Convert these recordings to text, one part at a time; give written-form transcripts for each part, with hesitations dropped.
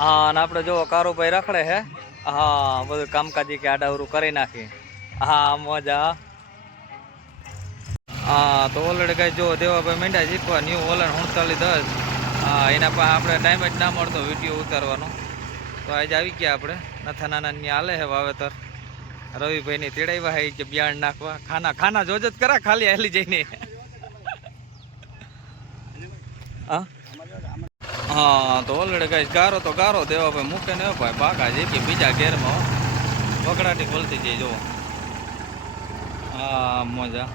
હા અને આપણે જો કારુભાઈ રખડે હે હા બધું કામકાજી કે આડાવરું કરી નાખી હા મજા હા તો ઓલરેડી કઈ જો દેવાભાઈ મીંડા શીખવા ન્યૂ ઓલન 3910 હા એના પાસે આપણે ટાઈમ જ ના મળતો વિડીયો ઉતારવાનો તો આજે આવી ગયા આપણે નાના નાના હાલે હે વાવેતર રવિભાઈ ની તેડાવ્યા હે કે બિયાણ નાખવા ખાના ખાના જોજ જ કરા ખાલી હાલી જઈને હા હા તો ઓલરેડી કઈ ગારો દેવાભાઈ મૂકે ને ભાઈ બાકા જે કે બીજા ઘેરમાં બકડાટી બોલતી જઈ જો હા મજા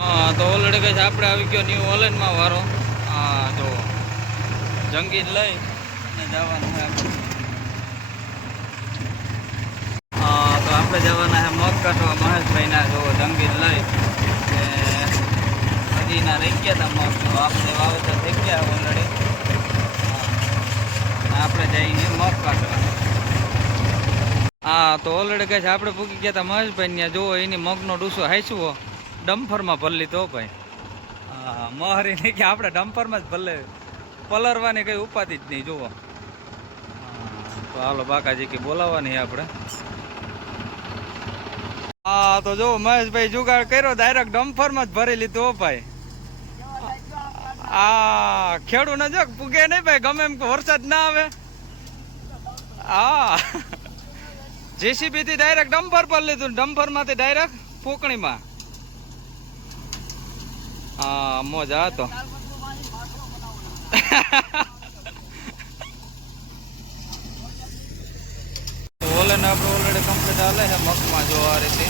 હા તો ઓલરેડી કઈ આપણે આવી ગયો ન્યૂ ઓલેન્ડમાં વારો હા જો જંગી લઈ ને જવાનું છે હા તો આપણે જવાના છે મગ કાઢવા મહેશભાઈના જો જંગી લઈ નદીના રહી ગયા હતા મગ તો આપણે વાવેતર થઈ ગયા ઓલરેડી આપણે જઈને મગ કાઢવા હા તો ઓલરેડી કહે છે આપણે પૂકી ગયા હતા મહેશભાઈ ત્યાં જુઓ એની મગનો ડૂસો હાઈસવો ડમ્ફરમાં ભરી લીધો ભાઈ હા મહરી નહીં કે આપણે ડમ્ફરમાં જ ભલે પલરવાની કઈ ઉપાધિ જ નહીં જુઓ તો હાલો બાકાજી કે બોલાવવાની આપણે હા તો જો મહેશભાઈ જુગાડ કર્યો ડાયરેક્ટ ડમ્ફરમાં જ ભરી લીધો ભાઈ હા ખેડૂ ન જો પૂગે નહીં ભાઈ ગમે એમ વરસાદ ના આવે હા જેસીબી થી ડાયરેક્ટ ડમ્પર પર લીધું ડમ્પર માંથી ડાયરેક્ટ ફૂકણીમાં હા મોજા હતો ઓલે ને આપણે ઓલરેડી કમ્પ્લીટ હાલે છે મગમાં જો આ રીતે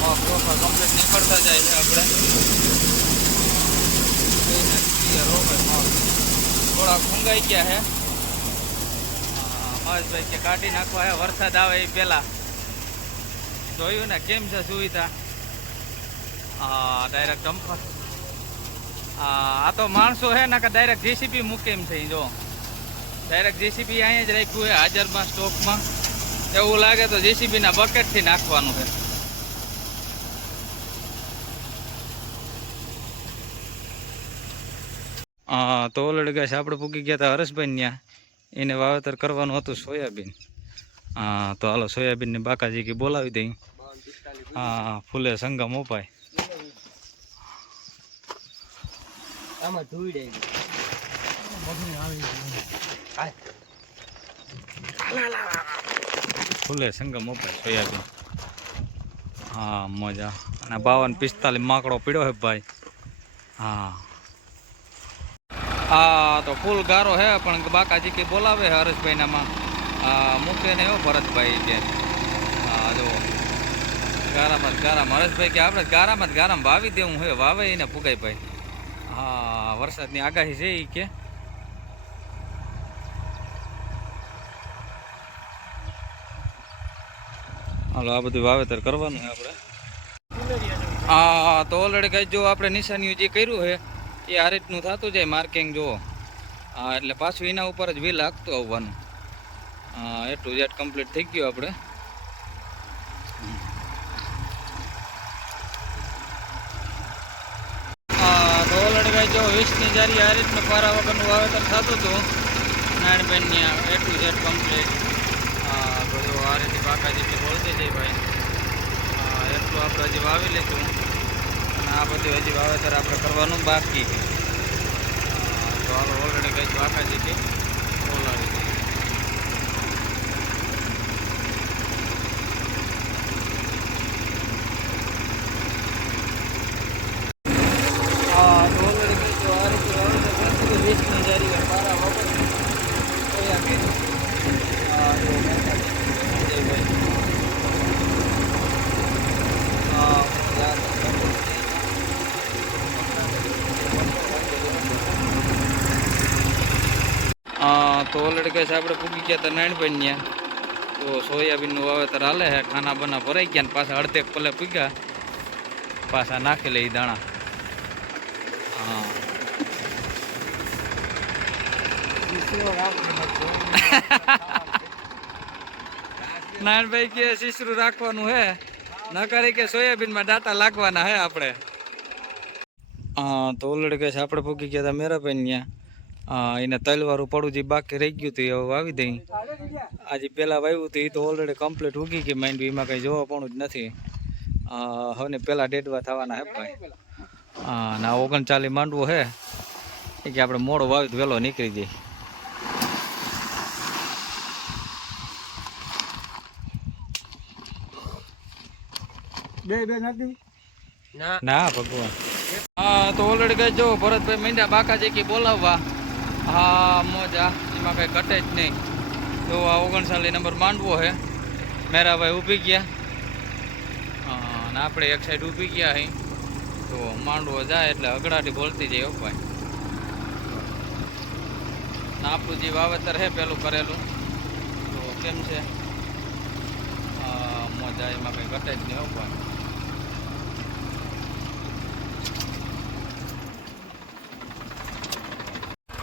મગ રોપા કમ્પ્લીટ નીકળતા જાય છે આપણે થોડા ફૂંગાઈ ગયા છે મહેશભાઈ કે કાઢી નાખવા હે વરસાદ આવે એ પેલા જોયું ને કેમ છે સુવિધા હા ડાયરેક્ટ ડમ્પર આ તો માણસો હે ને કે ડાયરેક્ટ જેસીબી મૂકે એમ છે જો ડાયરેક્ટ જેસીબી અહીંયા જ રાખ્યું છે હાજરમાં સ્ટોકમાં એવું લાગે તો જેસીબી ના બકેટથી નાખવાનું છે હા તો ઓલરેડી ગાય આપણે પૂકી ગયા હતા હરેશભાઈ ત્યાં એને વાવેતર કરવાનું હતું સોયાબીન હા તો હાલો સોયાબીનને બાકાજી કે બોલાવી દઈ હા ફૂલે સંગમ ઉપાય ફૂલે સંગમ ઉપાય સોયાબીન હા મજા અને 52-45 માકડો પીડ્યો હે ભાઈ હા હા તો ફૂલ ગારો હે પણ બાકાજી કે બોલાવે હે હરેશભાઈ નામાં મૂકે ને એવો ભરતભાઈ કે હા જો ગારામાં હરેશભાઈ કે આપણે ગારામાં વાવી દેવું હે વાવે એને પુગાઈ ભાઈ હા વરસાદની આગાહી છે એ કે હાલો આ બધું વાવેતર કરવાનું છે આપણે હા તો ઓલરેડી કઈ જો આપણે નિશાનીઓ જે કર્યું છે એ આ રીતનું થતું જાય માર્કિંગ જુઓ હા એટલે પાછું એના ઉપર જ વ્હીલ હાંકતું આવવાનું હા એ ટુ જેટ કમ્પ્લીટ થઈ ગયું આપણે હા તો ઓલરેડી ભાઈ જો 20ની જારી આ રીતનું પારા વગરનું વાવેતર થતું હતું નાનબેનની એ ટુ જેટ કમ્પ્લીટ હા તો જો આ રીતે બાકાજી બોલતી જાય ભાઈ હા એટલું આપણે હજી વાવી લીધું અને આ બધું હજી વાવેતર આપણે કરવાનું બાકી છે તો હાલો ઓલરેડી કઈ બાકાજી બોલાવી દઈએ હા તો ઓલરેડી કઈ જો આ રીતે વાવેતર કરતું 20ની જારી પારા વગર સોયાબીન હા જો તો ઓલરેડી કહે છે આપણે પૂગી ગયા હતા નાનભાઈ ત્યાં તો સોયાબીનનું વાવેતર હાલે છે ખાના બના ભરાઈ ગયા ને પાછા અડધેક પલે પૂગ્યા પાછા નાખી લે દાણા હા નાનભાઈ કે શીશરું રાખવાનું હે ન કરી કે સોયાબીનમાં ડાટા લાગવાના હે આપણે. હા તો ઓલરેડી કહે છે આપણે ભૂગી ગયા હતા મેરાભાઈ ત્યાં એને તલવારું પડું જે બાકી રહી ગયું હતું એ વાવી દઈ. આજે પેલા વાવ્યું હતું એ તો ઓલરેડી કમ્પ્લીટ ઉગી ગઈ માંડવી, એમાં કઈ જોવા પણ જ નથી. હવે પેલા ડેડવા થવાના હે ભાઈ. ના 39 માંડવો હે કે આપણે મોડો વાવી તો વહેલો નીકળી જાય. ના ભગવાન. હા તો ઓલરેડી કઈ જો ભરતભાઈ મીંડા બાકા જેકી બોલાવવા. હા મોજા એમાં કઈ ઘટે જ નહીં. તો આ 39 નંબર માંડવો હે. મેરાભાઈ ઊભી ગયા અને આપણે એક સાઈડ ઊભી ગયા અહીં. તો માંડવો જાય એટલે અગડાટી બોલતી જાય ભાઈ. આપણું જે વાવેતર છે પેલું કરેલું તો કેમ છે મોજા એમાં કઈ ઘટે જ નહીં ભાઈ.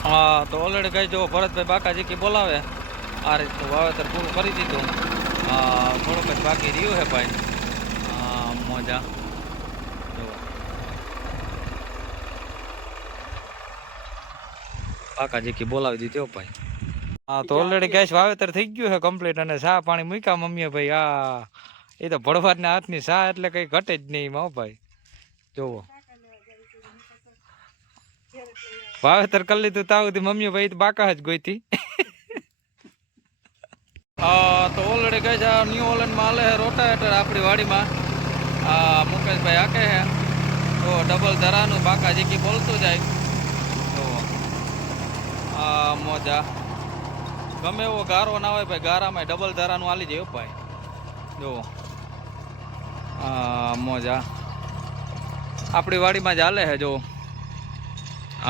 હા તો ઓલરેડી કઈ જો ભરતભાઈ બાકાજી કી બોલાવે આ રીતનું વાવેતર પૂરું કરી દીધું. થોડુંક જ બાકી રહ્યું છે ભાઈ. મોજા જો બાકાજી કી બોલાવી દીધો ભાઈ. હા તો ઓલરેડી ગેસ વાવેતર થઈ ગયું છે કમ્પ્લીટ અને સા પાણી મૂક્યા મમ્મીએ ભાઈ. એ તો ભડવારના હાથની સા એટલે કઈ ઘટે જ નહીં એમાં ભાઈ. જોવો વાવેતર કરી લીધું તાવથી મમ્મી ભાઈ બાકા જ ગોઈતી. તો ઓલરેડી કહે છે ન્યૂ ઓલેન્ડમાં હાલે છે રોટાવેટર આપણી વાડીમાં. મુકેશભાઈ હાકે છે તો ડબલ ધરાનું બાકા જીકી બોલતું જાય. તો મોજા ગમે એવો ગારો ના હોય ભાઈ, ગારામાં ડબલ ધરાનું હાલી જાય ભાઈ. જો મોજા આપણી વાડીમાં જ હાલે છે જો.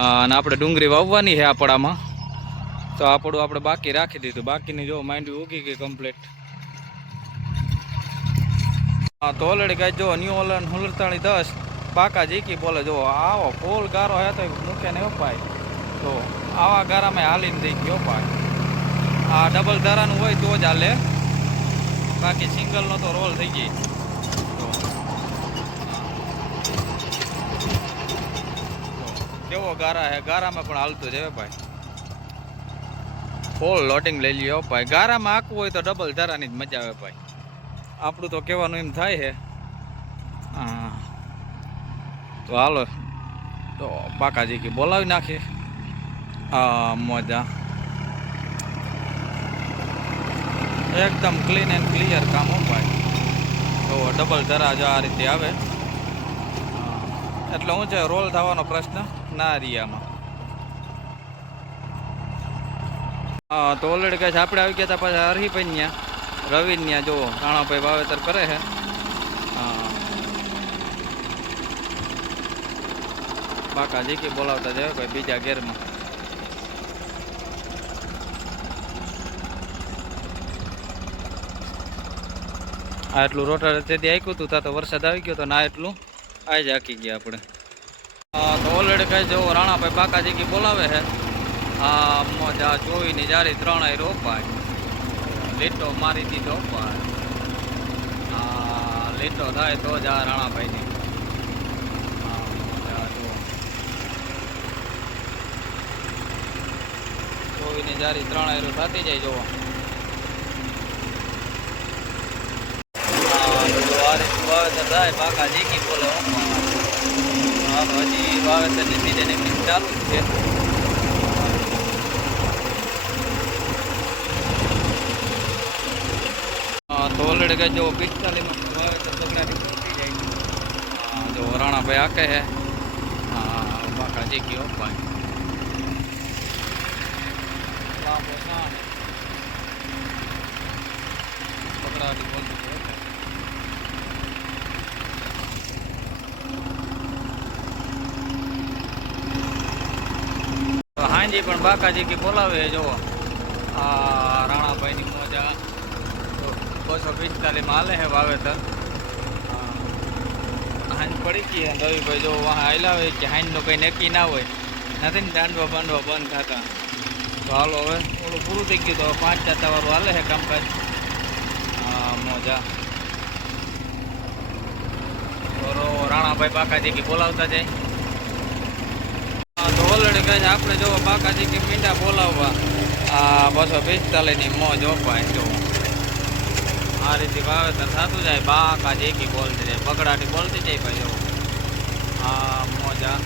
અને આપણે ડુંગળી વાવવાની છે આપણામાં, તો આપણું આપણે બાકી રાખી દીધું. બાકીની જો માંડવી ઉગી ગઈ કમ્પ્લીટ. તો ઓલરેડી કાંઈ જો ન્યૂ ઓલન 3910 બાકા જીકી બોલે. જો આવો ફૂલ ગારો હે તો મૂકે ને ભાઈ. તો આવા ગારામાં હાલીને દઈ ગયો ભાઈ. આ ડબલ ધારાનું હોય તો જ હાલે, બાકી સિંગલનો તો રોલ થઈ જાય. કેવો ગારા હે, ગારામાં પણ હાલતું જ હવે ભાઈ. ફૂલ લોડિંગ લઈ લ્યો ભાઈ. ગારામાં આખવું હોય તો ડબલ ધારાની જ મજા આવે ભાઈ. આપણું તો કહેવાનું એમ થાય છે. તો હાલો તો બાકાજી કે બોલાવી નાખીએ. મજા એકદમ ક્લીન એન્ડ ક્લિયર કામ હો ભાઈ. તો ડબલ ધરા જો આ રીતે આવે એટલે હું છે રોલ થવાનો પ્રશ્ન ના એરિયામાં. તો ઓલરેડી કહે છે આપણે આવી ગયા હતા પાછા હરહીભાઈ ત્યાં રવિન ત્યાં. જો રાણાભાઈ વાવેતર કરે છે. બાકા જીકી બોલાવતા જાય ભાઈ બીજા ગેરમાં. આ એટલું રોટર તેથી આખ્યું હતું ત્યાં તો વરસાદ આવી ગયો તો ના એટલું આજ હાકી ગયા આપણે. તો ઓલરેડી કહે છે રાણાભાઈ બાકા જીકી બોલાવે છે. મોજા 24ની જારી 3 રોપાય. લીટો મારી દીધો ભાઈ. લીટો થાય તો જ આ રાણાભાઈની. મોજા જો 24ની જારી 3 થતી જાય. જોવો વાવેતર થાય બાકા જીકી બોલે. હજી વાવેતરની સીઝન એમની ચાલુ જ છે. તો ઓલરેડી કઈ જો 45માં વાવેતર બગડાની પહોંચી જાય. જો રાણાભાઈ આકે છે. બાકા જીકી ભાઈ. લાંબો સાણ બગડાની પહોંચી જાય. હાંજી પણ બાકાજી કે બોલાવે. જો રાણાભાઈની મોજા 245માં હાલે છે વાવેતર. હાંજ પડી ગઈ રવિભાઈ જો વાહ આવેલા હોય કે હાંજનું કંઈ નક્કી ના હોય નથી ને દાંડવા બાંડવા બંધ થતા. તો હાલો હવે ઓલું પૂરું થઈ ગયું તો 5 વાળું હાલે છે કામકાજ. મોજા રાણાભાઈ બાકાજી કે બોલાવતા જાય. તો ઓલરેડી કહે છે આપણે જો બાકાજી કે મીંડા બોલાવવા આ 245 ની મોજ ઓપાય. જો આ રીતે વાવેતર થતું જાય. બાકાજી કે બોલતી જાય, બગડાટી બોલતી જાય ભાઈ. જો આ મોજા